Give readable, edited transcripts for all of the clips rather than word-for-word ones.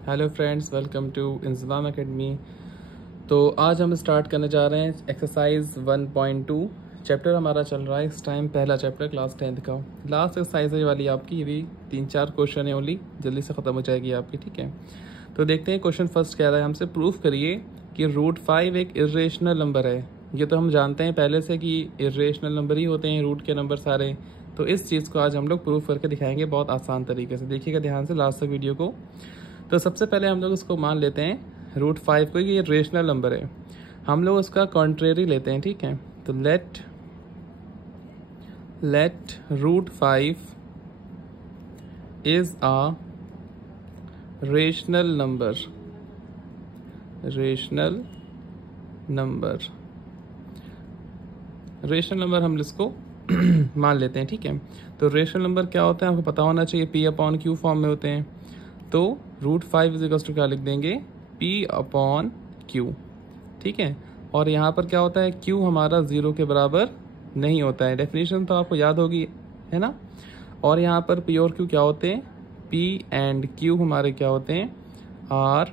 Hello friends, welcome to Inzamam Academy. तो आज हम स्टार्ट करने जा रहे हैं एक्सरसाइज 1.2। चैप्टर हमारा चल रहा है इस टाइम पहला चैप्टर क्लास 10th का। लास्ट एक्सरसाइज है वाली आपकी, ये भी 3-4 क्वेश्चन है ओनली, जल्दी से ख़त्म हो जाएगी आपकी। ठीक है, तो देखते हैं क्वेश्चन फर्स्ट कह रहा है हमसे प्रूफ करिए कि √5 एक इर्रेशनल नंबर है। ये तो हम जानते हैं पहले से कि इर्रेशनल नंबर ही होते हैं रूट के नंबर सारे। तो इस चीज़ को आज हम लोग प्रूफ करके दिखाएंगे बहुत आसान तरीके से। देखिएगा ध्यान से लास्ट तक वीडियो को। तो सबसे पहले हम लोग इसको मान लेते हैं √5 को कि ये रेशनल नंबर है। हम लोग उसका कॉन्ट्रेरी लेते हैं। ठीक है, तो let √5 is a rational number. Rational number हम इसको मान लेते हैं। ठीक है, तो रेशनल नंबर क्या होता है आपको पता होना चाहिए, P/Q फॉर्म में होते हैं। तो √5 इज इक्वल्स टू क्या लिख देंगे, P/Q। ठीक है, और यहाँ पर क्या होता है, Q हमारा 0 के बराबर नहीं होता है। डेफिनेशन तो आपको याद होगी, है ना। और यहाँ पर P और Q क्या होते हैं, P एंड Q हमारे क्या होते हैं, आर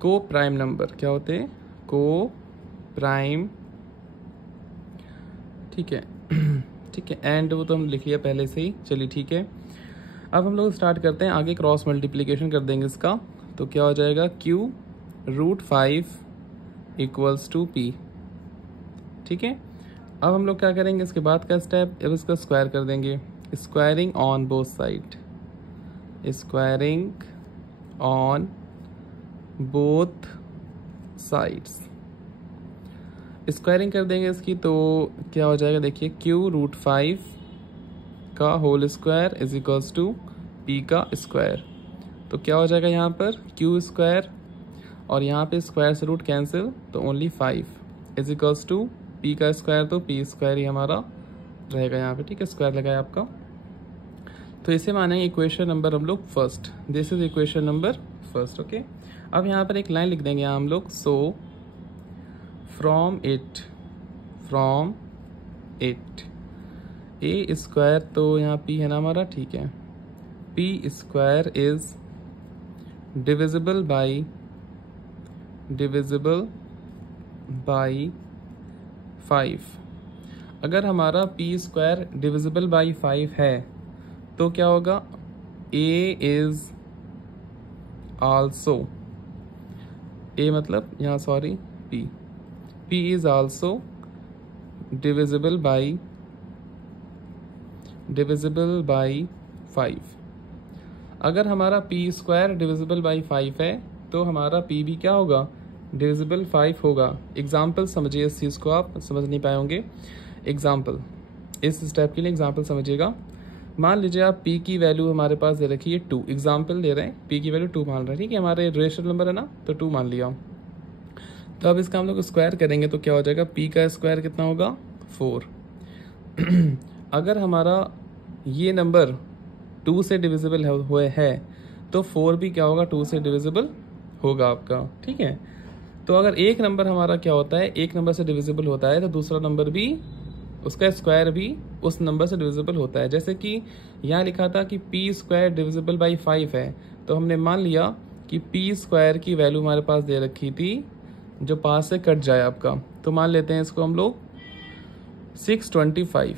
को प्राइम नंबर। क्या होते हैं, को प्राइम। ठीक है ठीक है, एंड वो तो हम लिख लिया पहले से ही। चलिए ठीक है, अब हम लोग स्टार्ट करते हैं आगे। क्रॉस मल्टीप्लिकेशन कर देंगे इसका, तो क्या हो जाएगा, Q √5 इक्वल्स टू P। ठीक है, अब हम लोग क्या करेंगे इसके बाद का स्टेप, अब इसका स्क्वायर कर देंगे। Squaring on both side, squaring on both sides, squaring कर देंगे इसकी। तो क्या हो जाएगा, देखिए Q √5 का whole square is equals to P का स्क्वायर। तो क्या हो जाएगा यहाँ पर, Q स्क्वायर और यहाँ पे स्क्वायर से रूट कैंसिल, तो only 5 is equals to P का स्क्वायर। तो P स्क्वायर ही हमारा रहेगा यहाँ पे। ठीक है, स्क्वायर लगाया आपका। तो इसे मानेंगे इक्वेशन नंबर हम लोग first. This is equation number first. Okay, अब यहाँ पर एक लाइन लिख देंगे हम लोग, so from it A square, तो यहाँ P है ना हमारा। ठीक है, P square is divisible by 5। अगर हमारा P स्क्वायर डिविजिबल बाई 5 है तो क्या होगा, A इज आल्सो, A मतलब यहाँ sorry P is also divisible by 5। अगर हमारा P स्क्वायर डिविजिबल बाई 5 है तो हमारा P भी क्या होगा, डिविजिबल 5 होगा। एग्जाम्पल समझिए इस चीज़ को, आप समझ नहीं पाए होंगे। एग्जाम्पल, इस स्टेप के लिए एग्जाम्पल समझिएगा। मान लीजिए आप P की वैल्यू हमारे पास दे रखी है 2, एग्जाम्पल दे रहे हैं, P की वैल्यू 2 मान रहे हैं। ठीक है, हमारे रेशनल नंबर है ना, तो 2 मान लिया। तो अब इसका हम लोग स्क्वायर करेंगे तो क्या हो जाएगा, P का स्क्वायर कितना होगा, 4। अगर हमारा ये नंबर 2 से डिविजिबल हुए है तो 4 भी क्या होगा, 2 से डिविजिबल होगा आपका। ठीक है, तो अगर एक नंबर हमारा क्या होता है, एक नंबर से डिविजिबल होता है तो दूसरा नंबर भी, उसका स्क्वायर भी उस नंबर से डिविजिबल होता है। जैसे कि यहाँ लिखा था कि P स्क्वायर डिविजिबल बाई 5 है, तो हमने मान लिया कि P स्क्वायर की वैल्यू हमारे पास दे रखी थी जो 5 से कट जाए आपका। तो मान लेते हैं इसको हम लोग 625।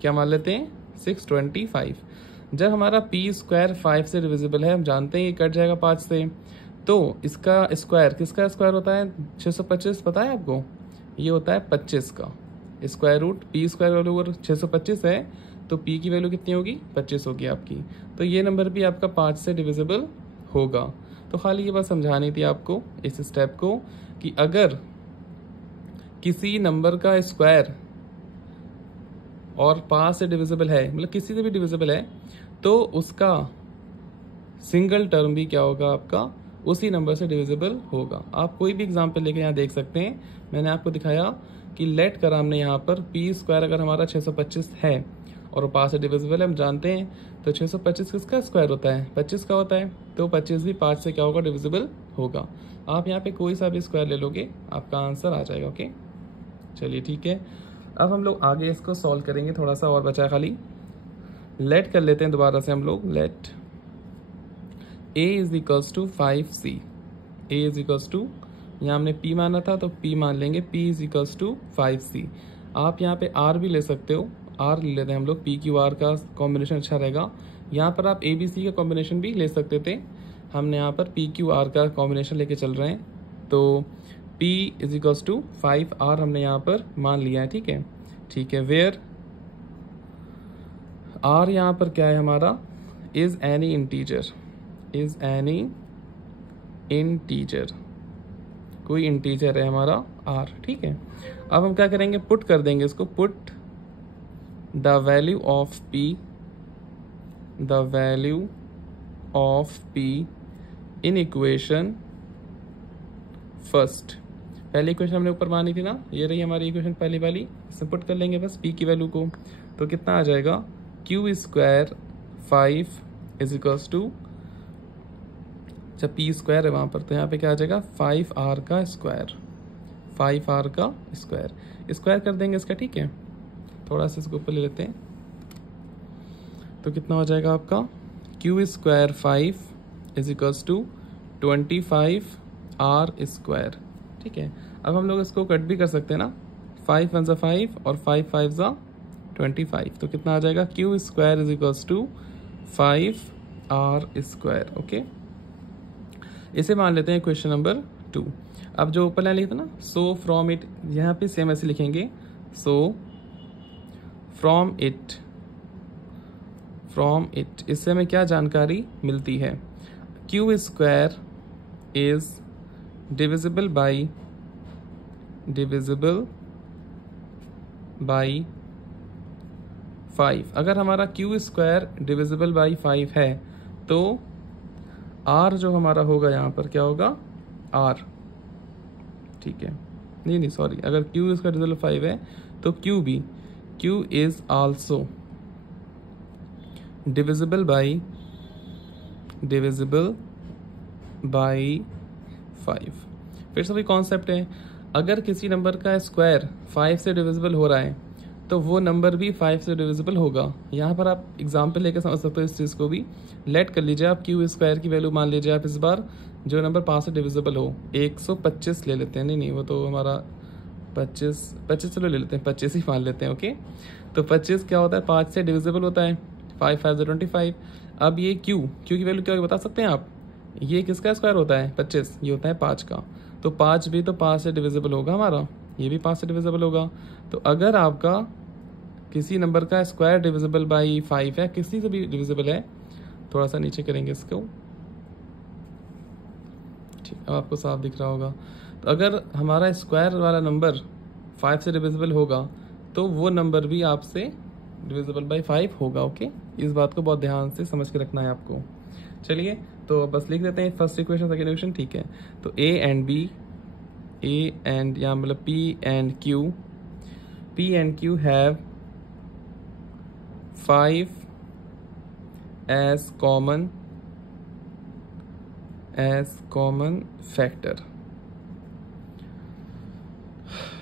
क्या मान लेते हैं, 625। जब हमारा P स्क्वायर 5 से डिविजिबल है, हम जानते हैं ये कट जाएगा 5 से, तो इसका स्क्वायर किसका स्क्वायर होता है, 625, पता है आपको, ये होता है 25 का square root. P square value अगर 625 है तो P की वैल्यू कितनी होगी, 25 होगी आपकी। तो ये नंबर भी आपका 5 से डिविजिबल होगा। तो खाली ये बात समझानी थी आपको इस स्टेप को, कि अगर किसी नंबर का स्क्वायर और 5 से डिविजिबल है, मतलब किसी से भी डिविजिबल है, तो उसका सिंगल टर्म भी क्या होगा आपका, उसी नंबर से डिविजिबल होगा। आप कोई भी एग्जांपल लेके यहाँ देख सकते हैं। मैंने आपको दिखाया कि लेट करा हमने यहाँ पर, P स्क्वायर अगर हमारा 625 है और 5 से डिविजिबल है, हम जानते हैं, तो 625 किसका स्क्वायर होता है, 25 का होता है। तो 25 भी 5 से क्या होगा, डिविजिबल होगा। आप यहाँ पे कोई सा भी स्क्वायर ले लोगे, आपका आंसर आ जाएगा। ओके, चलिए ठीक है, अब हम लोग आगे इसको सॉल्व करेंगे। थोड़ा सा और बचा खाली, लेट कर लेते हैं दोबारा से हम लोग। Let a is equals to 5c, a is equals to, यहाँ हमने p माना था तो p मान लेंगे, p is equals to 5c। आप यहाँ पे r भी ले सकते हो, r ले लेते हैं हम लोग, p q r का कॉम्बिनेशन अच्छा रहेगा। यहाँ पर आप a b c का कॉम्बिनेशन भी ले सकते थे, हमने यहाँ पर p q r का कॉम्बिनेशन लेके चल रहे हैं। तो p is equals to 5r हमने यहाँ पर मान लिया है, ठीक है, ठीक है। वेयर r यहाँ पर क्या है हमारा, is any integer, is any integer, कोई इंटीजर है हमारा r, ठीक है। अब हम क्या करेंगे, पुट कर देंगे इसको, put the value of p, the value of p in equation first. पहली इक्वेशन हमने ऊपर मानी थी ना, ये रही हमारी इक्वेशन पहली वाली, इसमें पुट कर लेंगे बस p की वैल्यू को। तो कितना आ जाएगा, q square 5 is equals to, जब p स्क्वायर है वहाँ पर तो यहाँ पे क्या आ जाएगा 5r का स्क्वायर, 5r का स्क्वायर, स्क्वायर कर देंगे इसका, ठीक है। थोड़ा सा इसको ऊपर ले लेते हैं, तो कितना हो जाएगा आपका, q square 5 is equals to 25r square, ठीक है। अब हम लोग इसको कट भी कर सकते हैं ना, 5 1 5 और 5 5 25, तो कितना आ जाएगा, q square is equals to 5r square, okay. इसे मान लेते हैं क्वेश्चन नंबर 2। अब जो ऊपर लाइन लिखा था ना, सो फ्रॉम इट, यहाँ पे सेम ऐसे लिखेंगे, so from it, from it, इससे हमें क्या जानकारी मिलती है, q square is divisible by, divisible by 5। अगर हमारा q स्क्वायर डिविजिबल बाई 5 है तो r जो हमारा होगा यहाँ पर क्या होगा, r, ठीक है, नहीं सॉरी, अगर q स्क्वायर डिविजिबल 5 है तो q भी, q is also divisible by, divisible by 5। फिर से वही कॉन्सेप्ट है, अगर किसी नंबर का स्क्वायर 5 से डिविजिबल हो रहा है तो वो नंबर भी 5 से डिविजिबल होगा। यहाँ पर आप एग्जाम्पल लेकर समझ सकते हो इस चीज़ को भी। लेट कर लीजिए आप q स्क्वायर की वैल्यू मान लीजिए आप इस बार, जो नंबर 5 से डिविजिबल हो, 125 ले लेते हैं, नहीं वो तो हमारा 25 चलो ले लेते हैं, 25 ही मान लेते हैं, ओके। तो 25 क्या होता है, 5 से डिविजिबल होता है, 5 5 25। अब ये q की वैल्यू क्या बता सकते हैं आप, ये किसका स्क्वायर होता है 25, ये होता है 5 का, तो 5 भी तो 5 से डिविजिबल होगा हमारा, ये भी 5 से डिविजिबल होगा। तो अगर आपका किसी नंबर का स्क्वायर डिविजिबल बाई 5 है, किसी से भी डिविजिबल है, थोड़ा सा नीचे करेंगे इसको, ठीक, अब आपको साफ दिख रहा होगा। तो अगर हमारा स्क्वायर वाला नंबर 5 से डिविजिबल होगा तो वो नंबर भी आपसे डिविजिबल बाई 5 होगा, ओके। इस बात को बहुत ध्यान से समझ के रखना है आपको। चलिए तो बस लिख देते हैं फर्स्ट इक्वेशन सेकंड इक्वेशन, ठीक है। तो a and b, a and यहाँ मतलब p and q have 5 as common factor,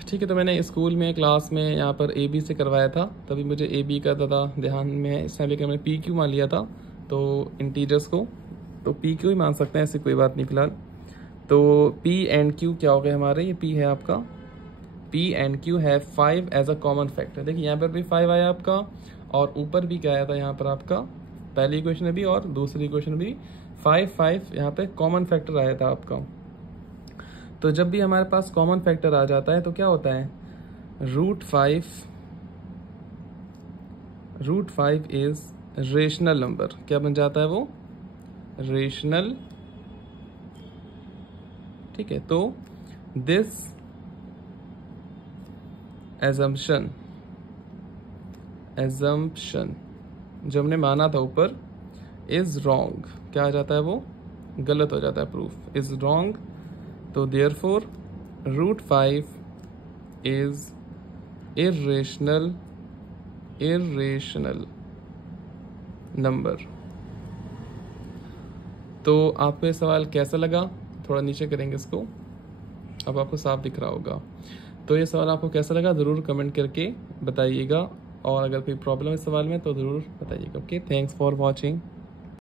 ठीक है। तो मैंने स्कूल में क्लास में यहाँ पर ए बी से करवाया था, तभी मुझे ए बी का ज़्यादा ध्यान में है, इस टाइम मैंने पी क्यू मान लिया था, तो इंटीजर्स को तो पी क्यू ही मान सकते हैं, ऐसी कोई बात नहीं फिलहाल। तो पी एंड क्यू क्या हो गए हमारे, ये पी है आपका, पी एंड क्यू है 5 एज अ कॉमन फैक्टर। देखिए यहाँ पर भी 5 आया आपका, और ऊपर भी क्या आया था यहाँ पर आपका, पहली इक्वेशन में भी और दूसरी इक्वेशन में भी 5 यहाँ पे कॉमन फैक्टर आया था आपका। तो जब भी हमारे पास कॉमन फैक्टर आ जाता है तो क्या होता है, रूट 5 इज रेशनल नंबर, क्या बन जाता है वो, रेशनल, ठीक है। तो दिस एजम्पशन जो हमने माना था ऊपर इज रॉन्ग, क्या आ जाता है वो, गलत हो जाता है, प्रूफ इज रॉन्ग। तो therefore root 5 is irrational number. तो आपको ये सवाल कैसा लगा, थोड़ा नीचे करेंगे इसको, अब आपको साफ दिख रहा होगा। तो ये सवाल आपको कैसा लगा ज़रूर कमेंट करके बताइएगा, और अगर कोई प्रॉब्लम है इस सवाल में तो ज़रूर बताइएगा, ओके। Thanks for watching.